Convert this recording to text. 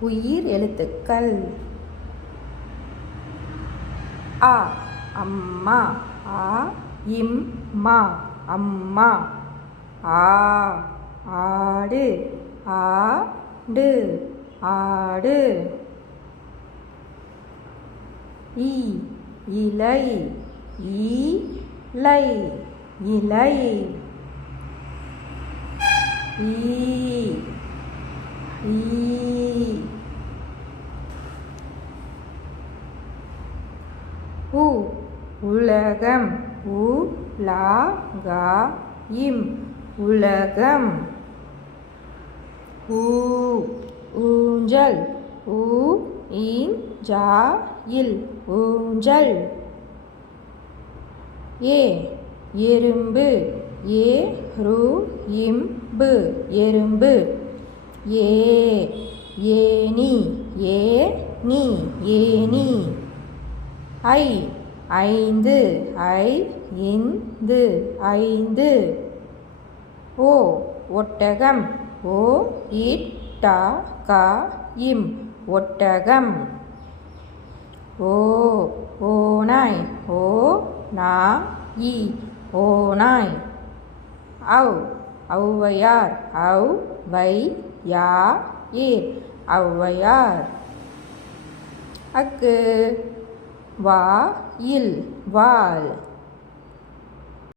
உயிர் எழுத்துக்கள். அ அம்மா, ஆ இம்மா அம்மா. ஆ ஆடு, ஆடு ஆடு. இ இலை, ஈலை இலை. ஈ ஈ. உ உலகம், உலகம் உலகம். ஊ ஊஞ்சல், ஊஞ்சல் ஊஞ்சல். ஏ எறும்பு, ஏறும்பு எறும்பு. ஏ ஏனி, ஏனி ஏனி. ஐ ஐந்து, ஐந்து ஐந்து. ஓ ஒட்டகம், ஓட்டகம் ஒட்டகம். ஓ ஓநாய், ஓநாய் ஓநாய். ஔ ஔவையார், ஔவையார் ஔவையார். அக்கு வாயில், வால்